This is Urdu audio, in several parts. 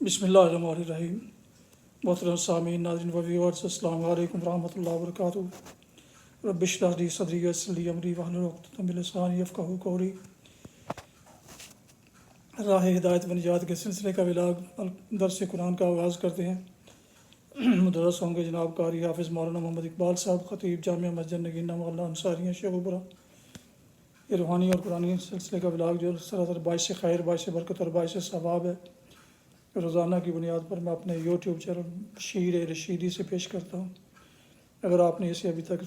بسم اللہ الرحمن الرحیم۔ محترم سامعین، ناظرین و ویورز، السلام علیکم ورحمۃ اللہ وبرکاتہ۔ رب اشرح لی صدری ویسر لی امری واحلل عقدۃ من لسانی یفقہوا قولی۔ راہ ہدایت و نجات کے سلسلے کا ولاگ درس قرآن کا آغاز کرتے ہیں۔ مدرس ہوں گے جناب قاری حافظ مولانا محمد اقبال صاحب، خطیب جامعہ مسجد نگینہ محلہ انصاریہ شیخوپورہ۔ یہ روحانی اور قرآنی سلسلے کا ولاگ جو سراسر باعث خیر، باعث برکت اور باعث ثواب ہے، روزانہ کی بنیاد پر میں اپنے یوٹیوب چینل بشیر رشیدی سے پیش کرتا ہوں۔ اگر آپ نے اسے ابھی تک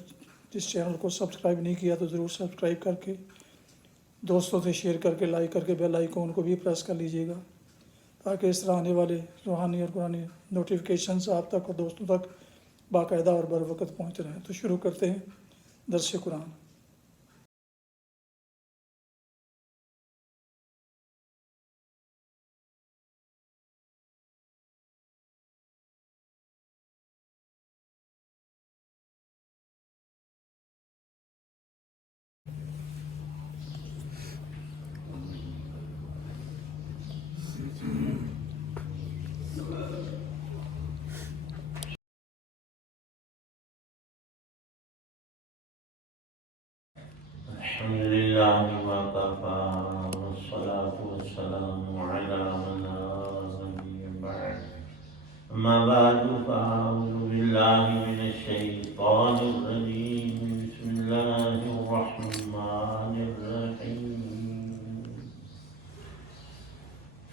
اس چینل کو سبسکرائب نہیں کیا تو ضرور سبسکرائب کر کے دوستوں سے شیئر کر کے لائک کر کے بیل آئیکن کو بھی پریس کر لیجیے گا، تاکہ اس طرح آنے والے روحانی اور قرآنی نوٹیفیکیشنز آپ تک اور دوستوں تک باقاعدہ اور بر وقت پہنچ رہے ہیں۔ تو شروع کرتے ہیں درس قرآن۔ الحمد لله وكفى والصلاة والسلام على من لا نبي بعد. أما بعد فأعوذ بالله من الشيطان الرجيم. بسم الله الرحمن الرحيم.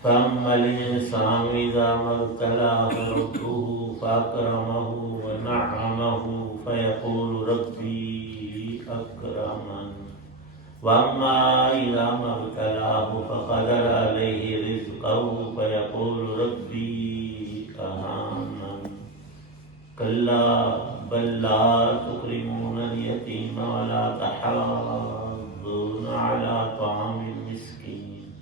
فأما الإنسان إذا ما ابتلاه ربه فأكرمه ونعمه فيقول ربي أكرمن وأما إذا ما ابتلاه فقدر عليه رزقه فيقول ربي أهانن كلا بل لا تكرمون اليتيم ولا تحاضون على طعام المسكين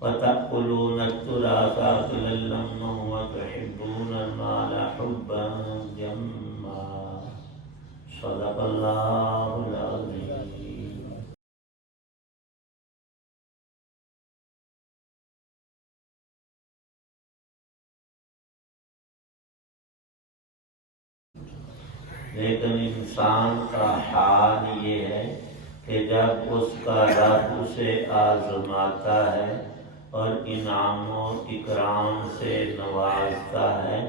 وتأكلون التراث أكلا لما وتحبون المال حبا جما. صدق اللہ العظیم. لیکن انسان کا حال یہ ہے کہ جب اس کا رب اسے آزماتا ہے اور انعام و اکرام سے نوازتا ہے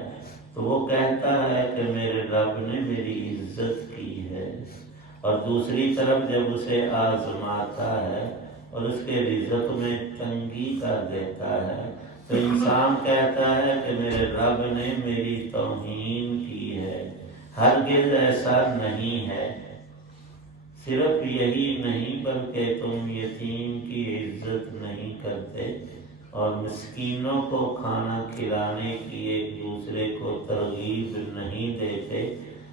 تو وہ کہتا ہے کہ میرے رب نے میری عزت کی ہے، اور دوسری طرف جب اسے آزماتا ہے اور اس کے رزق میں تنگی کر دیتا ہے تو انسان کہتا ہے کہ میرے رب نے میری توہین کی ہے۔ ہرگز ایسا نہیں ہے، صرف یہی نہیں بلکہ تم یتیم کی عزت نہیں کرتے اور مسکینوں کو کھانا کھلانے کی ایک دوسرے کو ترغیب نہیں دیتے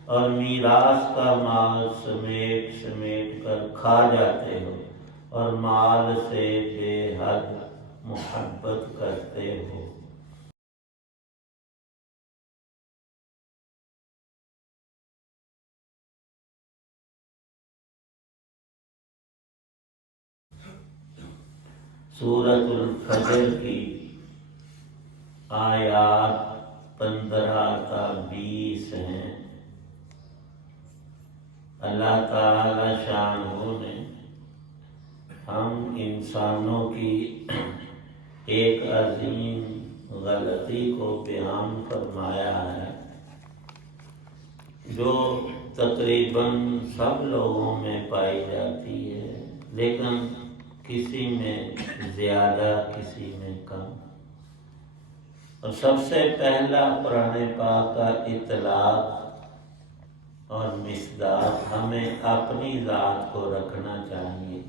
اور میراث کا مال سمیٹ سمیٹ کر کھا جاتے ہو اور مال سے بے حد محبت کرتے ہو۔ سورۃ الفجر کی آیات 15 تا 20 ہیں۔ اللہ تعالی شانہ نے ہم انسانوں کی ایک عظیم غلطی کو بیان فرمایا ہے جو تقریباً سب لوگوں میں پائی جاتی ہے، لیکن کسی میں زیادہ کسی میں کم۔ اور سب سے پہلا قرآن پاک کا اطلاق اور مصداق ہمیں اپنی ذات کو رکھنا چاہیے،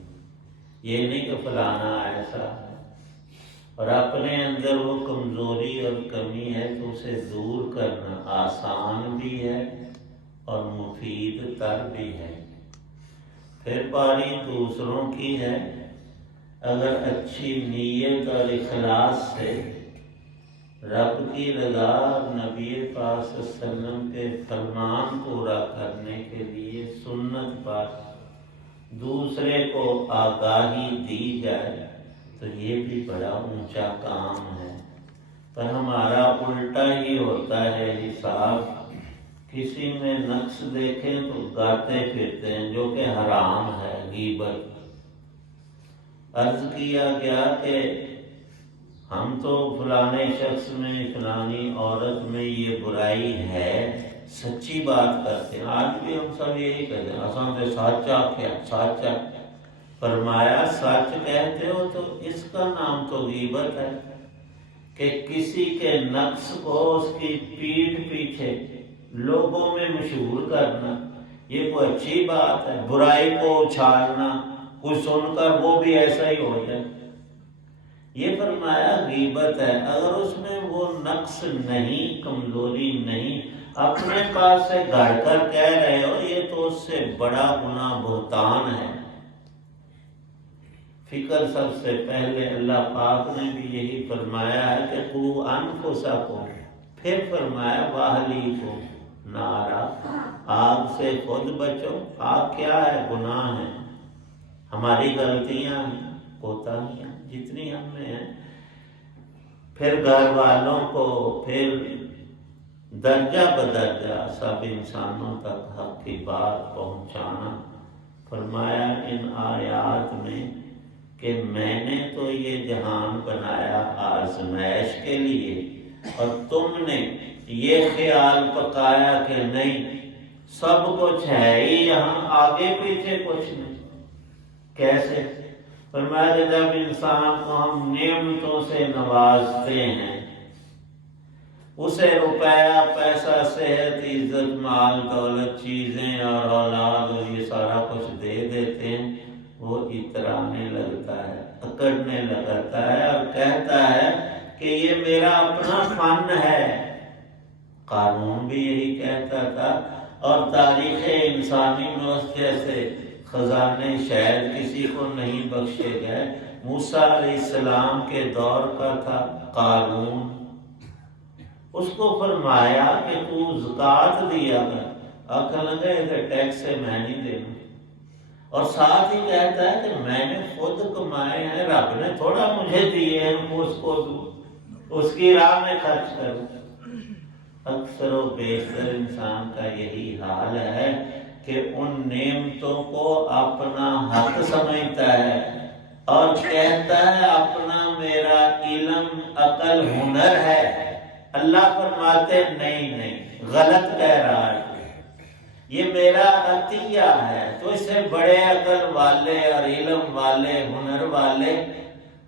یہ نہیں کہ فلانا ایسا ہے، اور اپنے اندر وہ کمزوری اور کمی ہے تو اسے دور کرنا آسان بھی ہے اور مفید تر بھی ہے۔ پھر باری دوسروں کی ہے، اگر اچھی نیت اور اخلاص سے رب کی رضا اور نبی پاک صلی اللہ علیہ وسلم کے فرمان پورا کرنے کے لیے سنت پر دوسرے کو آگاہی دی جائے تو یہ بھی بڑا اونچا کام ہے۔ پر ہمارا الٹا ہی ہوتا ہے حساب. کسی میں نقص دیکھیں تو گاتے پھرتے ہیں، جو کہ حرام ہے غیبت. عرض کیا گیا کہ ہم تو فلانے شخص میں فلانی عورت میں یہ برائی ہے، سچی بات کرتے ہیں. آج بھی ہم سب یہی کہتے ہیں، آسان سے سچا کیا سچا. فرمایا سچ کہتے ہو تو اس کا نام تو غیبت ہے، کہ کسی کے نقص کو اس کی پیٹھ پیچھے لوگوں میں مشہور کرنا، یہ کوئی اچھی بات ہے؟ برائی کو اچھالنا، کوئی سن کر وہ بھی ایسا ہی ہو جائے، یہ فرمایا غیبت ہے. اگر اس میں وہ نقص نہیں، کمزوری نہیں، اپنے پاس سے گھڑ کر کہہ رہے ہو، یہ تو اس سے بڑا گناہ بہتان ہے. فکر سب سے پہلے اللہ پاک نے بھی یہی فرمایا ہے کہ قو انفسکم، پھر فرمایا واہلیکم نارا، آگ سے خود بچو. آگ کیا ہے؟ گناہ ہے، ہماری غلطیاں ہیں، کوتاہیاں جتنی ہم میں ہیں. پھر گھر والوں کو، پھر درجہ بدرجہ سب انسانوں تک حق کی بات پہنچانا. فرمایا ان آیات میں کہ میں نے تو یہ جہان بنایا آزمائش کے لیے، اور تم نے یہ خیال پکایا کہ نہیں سب کچھ ہے ہی یہاں، آگے پیچھے کچھ نہیں. کیسے؟ فرمایا کہ جب انسان کو ہم نعمتوں سے نوازتے ہیں، اسے روپیہ پیسہ صحت عزت مال دولت چیزیں اور اولاد اور یہ سارا کچھ دے دیتے ہیں، وہ اترانے لگتا ہے، اکڑنے لگتا ہے اور کہتا ہے کہ یہ میرا اپنا فن ہے. قارون بھی یہی کہتا تھا، اور تاریخ انسانی میں اس جیسے خزانے شاید کسی کو نہیں بخشے گئے. موسیٰ علیہ السلام کے دور کا تھا قارون، اس کو فرمایا کہ تو زکوٰۃ دیا کر، آخر لگا کہ ٹیکس سے میں نہیں دینا، اور ساتھ ہی کہتا ہے کہ میں نے خود کمائے ہیں، رب نے تھوڑا مجھے دیے ہیں اس کو دوں، اس کی راہ میں خرچ کروں. اکثر و بیشتر انسان کا یہی حال ہے کہ ان نعمتوں کو اپنا حق سمجھتا ہے اور کہتا ہے اپنا میرا علم عقل ہنر ہے. اللہ فرماتے نہیں، غلط کہہ رہا ہے، یہ میرا عطیہ ہے. تو اس سے بڑے عقل والے اور علم والے ہنر والے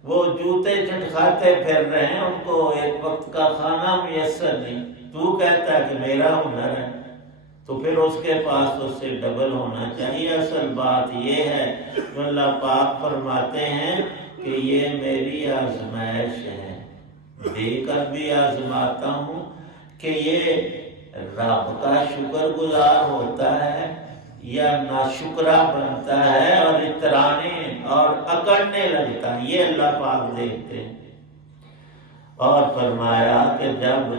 وہ جوتے چٹکھاتے پھر رہے ہیں، ان کو ایک وقت کا کھانا میسر نہیں. تو کہتا ہے کہ میرا ہنر ہے، تو پھر اس کے پاس تو اس سے ڈبل ہونا چاہیے. اصل بات یہ ہے کہ اللہ پاک فرماتے ہیں کہ یہ میری آزمائش ہے، دے کر بھی آزماتا ہوں کہ یہ رب کا شکر گزار ہوتا ہے یا ناشکرا بنتا ہے اور اترانے اور اکڑنے لگتا ہے. یہ اللہ پاک دیکھتے ہیں. اور فرمایا کہ جب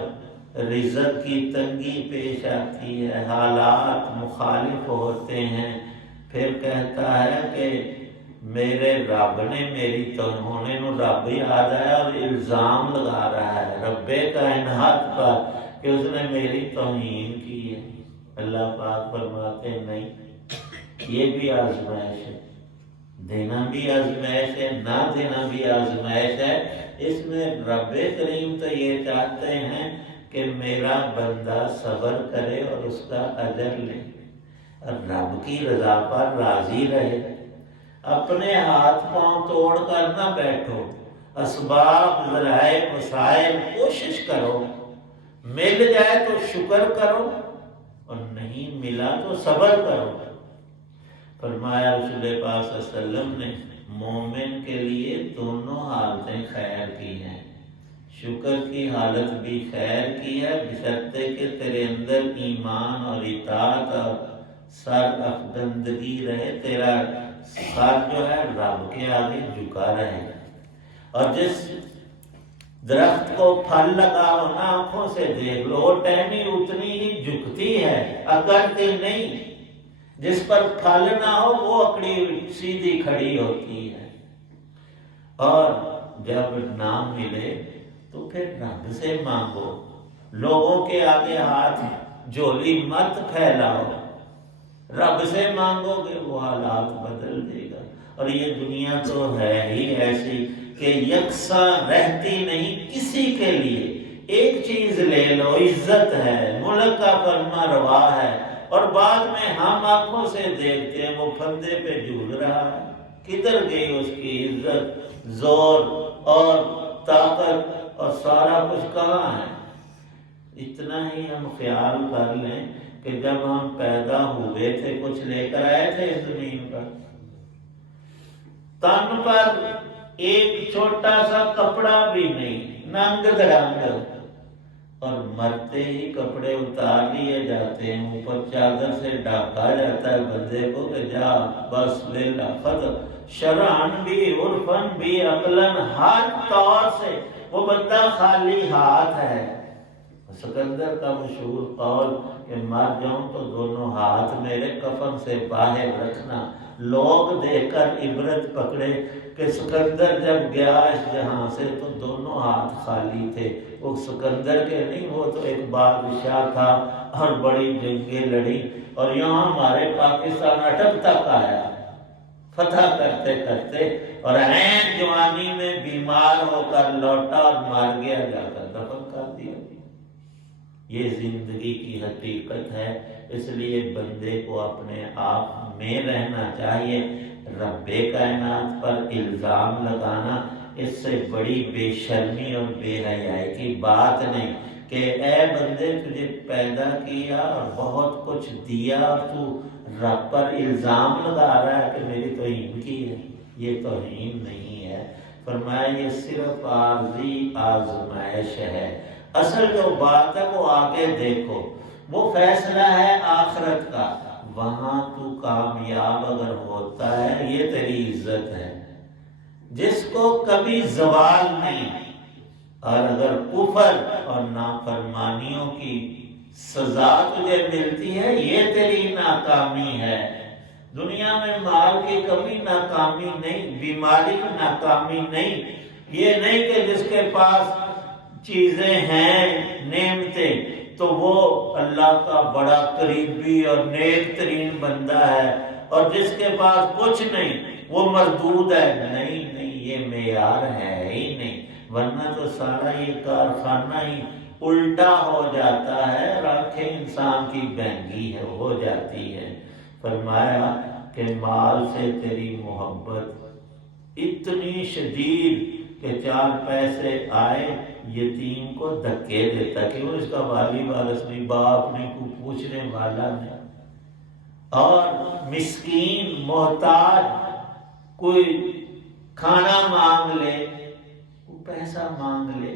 رزق کی تنگی پیش آتی ہے، حالات مخالف ہوتے ہیں، پھر کہتا ہے کہ میرے رب نے میری ہونے نو رب یاد آیا اور الزام لگا رہا ہے رب کائنات پر کہ اس نے میری توہین کی ہے. اللہ پاک فرماتے نہیں، یہ بھی آزمائش ہے، دینا بھی آزمائش ہے، نہ دینا بھی آزمائش ہے. اس میں رب کریم تو یہ چاہتے ہیں کہ میرا بندہ صبر کرے اور اس کا اجر لے اور رب کی رضا پر راضی رہے. اپنے ہاتھ پاؤں توڑ کر نہ بیٹھو، اسباب ذرائع وسائل کوشش کرو، مل جائے تو شکر کرو اور نہیں ملا تو صبر کرو. فرمایا رسول پاک صلی اللہ علیہ وسلم نے مومن کے لیے دونوں حالتیں خیر کی ہیں. شکر کی حالت بھی خیر کی ہے، بشرطے کہ تیرے اندر ایمان اور اطاعت اور سر افگندگی رہے، تیرا سر جو ہے رب کے آگے جھکا رہے. اور جس درخت کو پھل لگا ہونا آنکھوں سے دیکھ لو، وہ ٹہنی اتنی ہی جھکتی ہے، اکڑتی نہیں. جس پر پھل نہ ہو وہ اکڑی سیدھی کھڑی ہوتی ہے. اور جب نہ ملے تو پھر رب سے مانگو، لوگوں کے آگے ہاتھ جھولی مت پھیلاؤ، رب سے مانگو گے وہ حالات بدل دے گا۔ اور یہ دنیا تو ہے ہی ایسی کہ یکساں رہتی نہیں کسی کے لیے۔ ایک چیز لے لو، عزت ہے، ملک کا فرما روا ہے، اور بعد میں ہم آنکھوں سے دیکھتے ہیں وہ پھندے پہ جھول رہا ہے۔ کدھر گئی اس کی عزت، زور اور طاقت اور سارا کچھ کہاں ہے؟ اتنا ہی ہم خیال کر لیں کہ جب ہم پیدا ہوئے تھے کچھ لے کر آئے تھے اس زمین پر، تن پر ایک چھوٹا سا کپڑا بھی نہیں، ننگ دھڑنگ، اور مرتے ہی کپڑے اتار لیے جاتے ہیں، اوپر چادر سے ڈھانپا جاتا ہے بندے کو کہ جا بس لیلا ختم۔ شرعن بھی، عرفن بھی، عقلن، ہر طور سے وہ بندہ خالی ہاتھ ہے۔ سکندر کا مشہور قول کہ مر جاؤں تو دونوں ہاتھ میرے کفن سے باہر رکھنا۔ لوگ دیکھ کر عبرت پکڑے کہ سکندر جب گیا اس جہاں سے تو دونوں ہاتھ خالی تھے۔ وہ سکندر کے نہیں، وہ تو ایک بادشاہ تھا اور بڑی جنگیں لڑی، اور یہاں ہمارے پاکستان اٹک تک آیا فتح کرتے کرتے، اور عین جوانی میں بیمار ہو کر لوٹا اور مار گیا، جا کر دفن کر دیا۔ یہ زندگی کی حقیقت ہے، اس لیے بندے کو اپنے آپ میں رہنا چاہیے۔ رب کائنات پر الزام لگانا اس سے بڑی بے شرمی اور بے حیائی کی بات نہیں کہ اے بندے تجھے پیدا کیا اور بہت کچھ دیا اور تو رب پر الزام لگا رہا ہے کہ میری توہین کی ہے۔ یہ توہین نہیں ہے، فرمایا یہ صرف عارضی آزمائش ہے، اصل جو بات ہے وہ آگے دیکھو، وہ فیصلہ ہے آخرت کا، وہاں تو کامیاب اگر ہوتا ہے یہ تیری عزت ہے، جس کو کبھی زوال نہیں، اور اگر کفر اور نافرمانیوں کی سزا تجھے ملتی ہے یہ تیری ناکامی ہے۔ دنیا میں مال کی کمی ناکامی نہیں، بیماری ناکامی نہیں، یہ نہیں کہ جس کے پاس چیزیں ہیں نعمتیں تو وہ اللہ کا بڑا قریبی اور نیک ترین بندہ ہے، اور جس کے پاس کچھ نہیں وہ مردود ہے۔ نہیں نہیں، یہ معیار ہے ہی نہیں، ورنہ تو سارا یہ کارخانہ ہی الٹا ہو جاتا ہے اور آنکھیں انسان کی بہنگی ہے ہو جاتی ہے۔ فرمایا کہ مال سے تیری محبت اتنی شدید کہ 4 پیسے آئے یتیم کو دھکے دیتا کہ وہ اس کا والی وارث نہیں، باپ نہیں، کوئی پوچھنے والا نہیں، اور مسکین محتاج کوئی کھانا مانگ لے، کوئی پیسہ مانگ لے،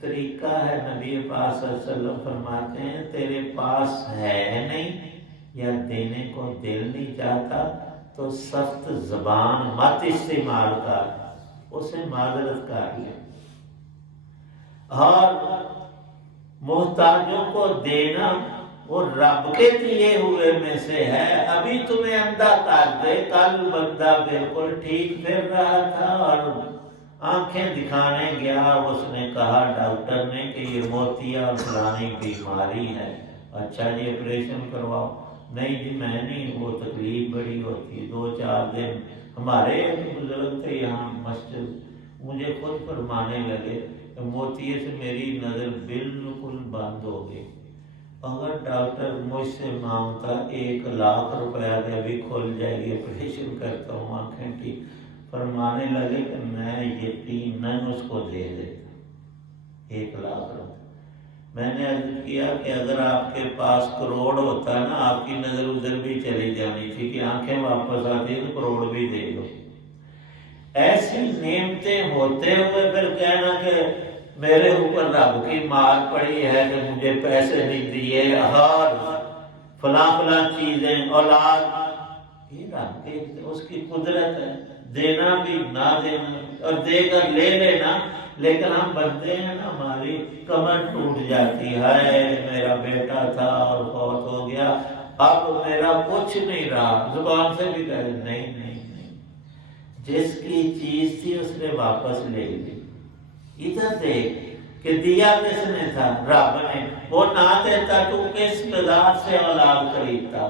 طریقہ ہے نبی پاک صلی اللہ علیہ وسلم فرماتے ہیں تیرے پاس ہے نہیں یا دینے کو دل نہیں چاہتا تو سخت زبان مت استعمال کر، اسے معذرت کر لے، اور محتاجوں کو دینا وہ رب کے دیے ہوئے میں سے ہے۔ ابھی تمہیں اندھا کر دے، کل بندہ بالکل ٹھیک پھر رہا تھا اور آنکھیں دکھانے گیا، اس نے کہا ڈاکٹر نے کہ یہ موتیا اور فلانی بیماری ہے، اچھا جی آپریشن کرواؤ، نہیں جی میں نہیں، وہ تکلیف بڑی ہوتی ہے، 2-4 دن۔ ہمارے ایک بزرگ تھے یہاں مسجد، مجھے خود فرمانے لگے کہ موتیے سے میری نظر بالکل بند ہو گئی، اگر ڈاکٹر مجھ سے مانگتا 1 لاکھ روپیہ کہ ابھی کھل جائے گی آپریشن کرتا ہوں آنکھیں ٹھیک، فرمانے لگے کہ میں یقیناً اس کو دے دیتا 1 لاکھ روپے۔ میں نے عرض کیا کہ اگر آپ کے پاس کروڑ ہوتا نا آپ کی نظر ادھر بھی چلی جانی تھی کہ آنکھیں واپس آتی تو کروڑ بھی دے دو۔ ایسی نعمتیں ہوتے ہوئے پھر کہنا کہ میرے اوپر رب کی مار پڑی ہے کہ مجھے پیسے نہیں دیے اور فلاں فلاں چیزیں اولاد، یہ رب کے اس کی قدرت ہے، دینا بھی نہ دینا اور دے کر لے لینا، لیکن ہم بندے ہیں نا ہماری کمر ٹوٹ جاتی ہے، میرا بیٹا تھا اور فوت ہو گیا اب میرا کچھ نہیں رہا، زبان سے بھی کہہ نہیں نہیں نہیں، جس کی چیز تھی اس نے واپس لے لی۔ ادھر دیکھ کہ دیا کس نے تھا؟ رب نے۔ وہ نہ دیتا تو کس مقدار سے اولاد خریدتا؟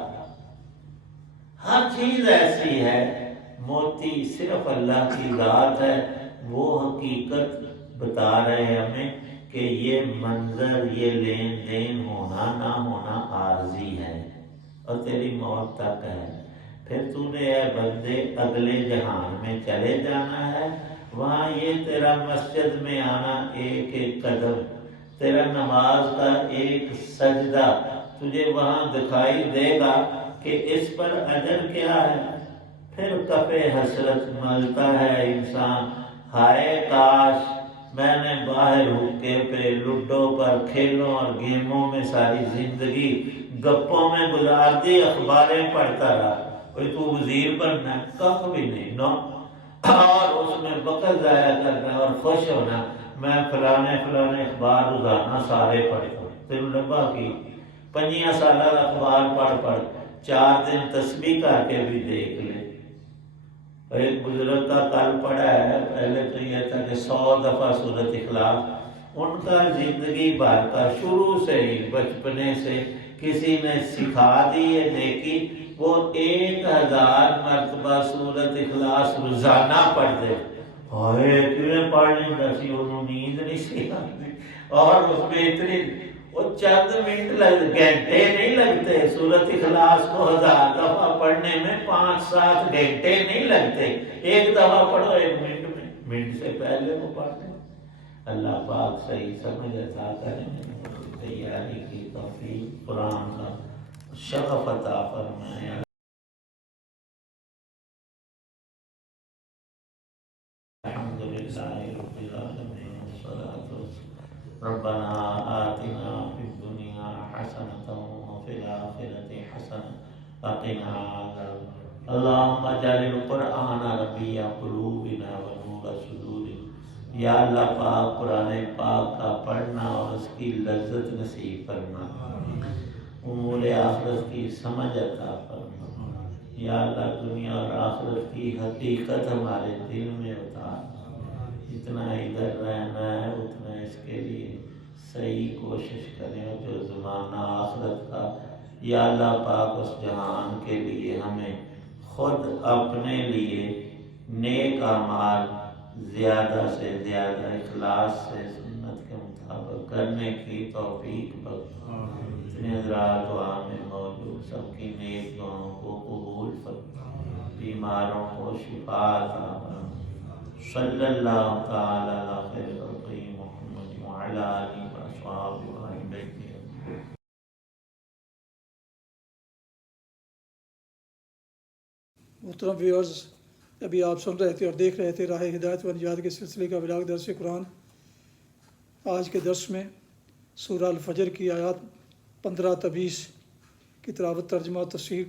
ہر چیز ایسی ہے، موتی صرف اللہ کی ذات ہے۔ وہ حقیقت بتا رہے ہیں ہمیں کہ یہ منظر، یہ لین دین ہونا نہ ہونا عارضی ہے اور تیری موت تک ہے۔ پھر تو نے اے بندے اگلے جہان میں چلے جانا ہے، وہاں یہ تیرا مسجد میں آنا ایک ایک قدم، تیرا نماز کا ایک سجدہ تجھے وہاں دکھائی دے گا کہ اس پر اجر کیا ہے۔ پھر کفِ حسرت ملتا ہے انسان، ہائے کاش میں نے باہر حقے پہ، لڈو پر، کھیلوں اور گیموں میں ساری زندگی گپوں میں گزار دی، اخباریں پڑھتا رہا۔ کوئی تو وزیر بننا ہے؟ کخ بھی نہیں، نو۔ اور اس میں وقت ضائع کرنا اور خوش ہونا، میں فلانے اخبار روزانہ سارے پڑھتا ہوں۔ تینوں ڈبا کی 5 سالہ اخبار پڑھ 4 دن تسبیح کر کے بھی دیکھ لے۔ ایک بزرگ کا کل پڑھا ہے، پہلے تو یہ تھا کہ 100 دفعہ سورۃ اخلاص، ان کا زندگی بھر کا شروع سے ہی بچپنے سے کسی نے سکھا دی یہ نیکی، وہ 1000 مرتبہ سورۃ اخلاص روزانہ پڑھتے۔ ہائے کیوں پڑھ نہیں دسی، انہوں نیند نہیں سی آتی، اور اس میں اتنی وہ چند منٹ گھنٹے نہیں لگتے سورۃ اخلاص کو 1000 دفعہ پڑھنے میں، 5-7 گھنٹے نہیں لگتے، ایک دفعہ پڑھو 1 منٹ میں، منٹ سے پہلے وہ پڑھتے۔ اللہ پاک صحیح سمجھ عطا کریں، تیاری کی توفیق، قرآن کا شغف عطا فرمائے۔ الحمدللہ رب العالمین، والصلاة والسلام۔ ربنا آتنا فی الدنیا حسنۃ وفی الآخرۃ حسنۃ وقنا عذاب۔ اللہم اجعل القرآن ربیع قلوبنا ونور صدورنا۔ یا اللہ پاک، قرآن پاک کا پڑھنا اور اس کی لذت نصیب فرما، امور آخرت کی سمجھ عطا فرما۔ یا اللہ دنیا اور آخرت کی حقیقت ہمارے دل میں اتار، جتنا ادھر رہنا ہے اتنا اس کے لیے صحیح کوشش کریں، جو زمانہ آخرت کا یا اللہ پاک اس جہان کے لیے ہمیں خود اپنے لیے نیک اعمال زیادہ سے زیادہ اخلاص سے سنت کے مطابق کرنے کی توفیق بخش۔ اتنے حضرات دعا میں موجود سب کی نیک دعاؤں کو قبول فرما، بیماروں کو شفا عطا فرما۔ صلی اللہ تعالی علی خیر خلقہ محمد وعلی آلہ واصحابہ اجمعین۔ محترم ویورز، ابھی آپ سن رہے تھے اور دیکھ رہے تھے راہ ہدایت و نجات کے سلسلے کا ولاگ درس قرآن۔ آج کے درس میں سورہ الفجر کی آیات 15 تا 20 کی تلاوت، ترجمہ اور تفسیر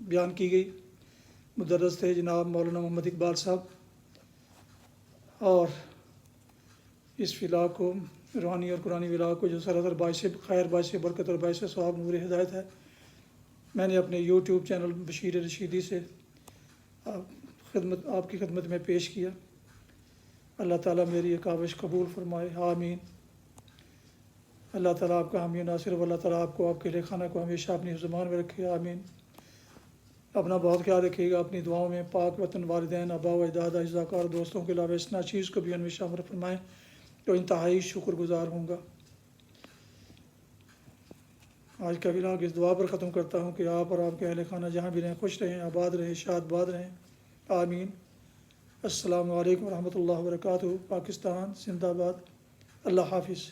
بیان کی گئی۔ مدرس تھے جناب مولانا محمد اقبال صاحب، اور اس ولاگ کو، روحانی اور قرآنی ولاگ کو، جو سراسر باعث خیر، باعث برکت اور باعث ثواب نور ہدایت ہے، میں نے اپنے یوٹیوب چینل بشیر رشیدی سے آپ کی خدمت میں پیش کیا۔ اللہ تعالیٰ میری یہ کاوش قبول فرمائے، آمین۔ اللہ تعالیٰ آپ کا حامی و ناصر، اللہ تعالیٰ آپ کو، آپ کے لکھانہ کو ہمیشہ اپنی زبان میں رکھے، آمین۔ اپنا بہت خیال رکھیے گا، اپنی دعاؤں میں پاک وطن، والدین، آبا و اجداد، اعزاء دوستوں کے علاوہ اس ناچیز کو بھی ہمیشہ شامل فرمائیں، تو انتہائی شکر گزار ہوں گا۔ آج کا ولاگ اس دعا پر ختم کرتا ہوں کہ آپ اور آپ کے اہل خانہ جہاں بھی رہیں خوش رہیں، آباد رہیں، شاد باد رہیں، آمین۔ السلام علیکم ورحمۃ اللہ وبرکاتہ۔ پاکستان زندہ باد۔ اللہ حافظ۔